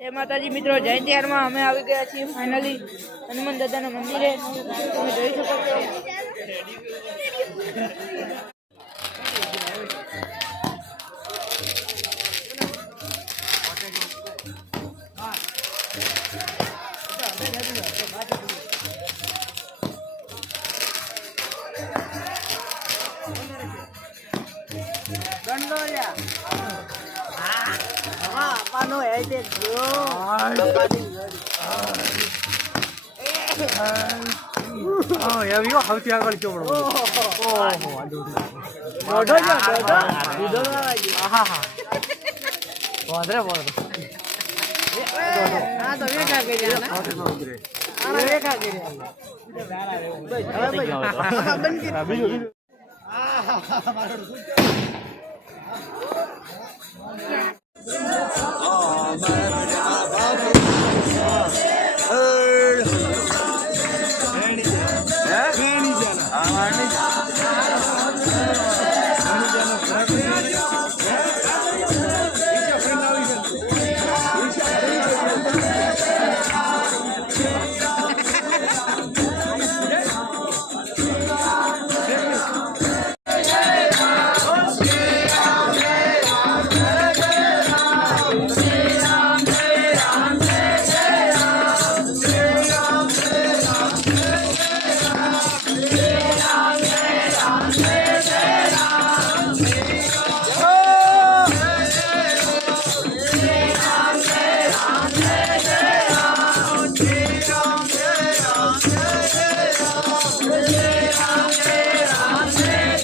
जय माताजी मित्रों, जय त्यार में अमे આવી ગયા છીએ फाइनली हनुमान दादाના મંદિરે। તમે જોઈ શકો છો गंडोलिया पानो है ते जो यार यो हौती આગળ કેવો પડો डोडो जो डोडो आहा हा बोल हां तो ये क्या कर रहा है ये क्या कर रहा है बन के बीजो